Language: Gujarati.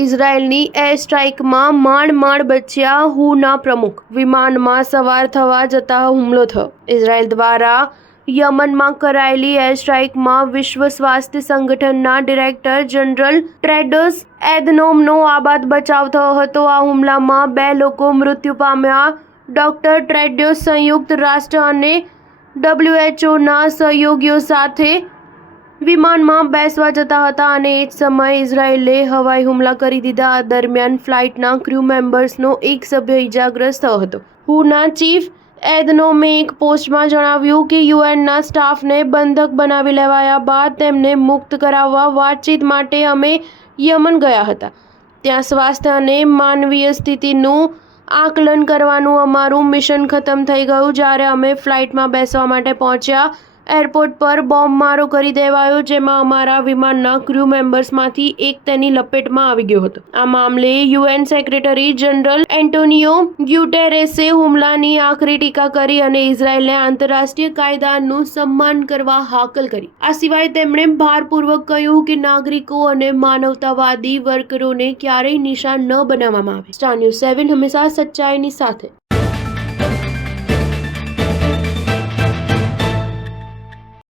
ઇઝરાયેલની એર સ્ટ્રાઇકમાં માંડ બચ્યા હુના પ્રમુખ. વિમાનમાં સવાર થવા જતાં હુમલો થયો. ઇઝરાયેલ દ્વારા યમનમાં કરાયેલી એર સ્ટ્રાઇકમાં વિશ્વ સ્વાસ્થ્ય સંગઠનના ડિરેક્ટર જનરલ ટેડ્રોસ એધનોમનો આબાદ બચાવ થયો હતો. આ હુમલામાં 2 લોકો મૃત્યુ પામ્યા. ડોક્ટર ટેડ્રોસ સંયુક્ત રાષ્ટ્ર અને WHOના સહયોગીઓ સાથે વિમાનમાં બેસવા જતા હતા અને એ જ સમયે ઇઝરાયેલે હવાઈ હુમલા કરી દીધા. આ દરમિયાન ફ્લાઇટના ક્રૂ મેમ્બર્સનો એક સભ્ય ઇજાગ્રસ્ત થયો હતો. હુના ચીફ એધનોમે એક પોસ્ટમાં જણાવ્યું કે યુએનના સ્ટાફને બંધક બનાવી લેવાયા બાદ તેમને મુક્ત કરાવવા વાતચીત માટે અમે યમન ગયા હતા. ત્યાં સ્વાસ્થ્ય અને માનવીય સ્થિતિનું આકલન કરવાનું અમારું મિશન ખતમ થઈ ગયું. જ્યારે અમે ફ્લાઇટમાં બેસવા માટે પહોંચ્યા, એરપોર્ટ પર બોમ્બમારો કરી દેવાયો, જેમાં અમારા વિમાનના ક્રૂ મેમ્બર્સમાંથી એક તેની લપેટમાં આવી ગયો હતો. આ મામલે યુએન સેક્રેટરી જનરલ એન્ટોનિયો ગ્યુટેરેસે હુમલાની આકરી ટીકા કરી અને ઇઝરાયેલને આંતરરાષ્ટ્રીય કાયદાનું સન્માન કરવા હાકલ કરી. આ સિવાય તેમણે ભારપૂર્વક કહ્યું કે નાગરિકો અને માનવતાવાદી વર્કરોને ક્યારેય નિશાન ન બનાવવામાં આવે. સ્ટાર ન્યૂઝ 7 હંમેશા સચ્ચાઈની સાથે.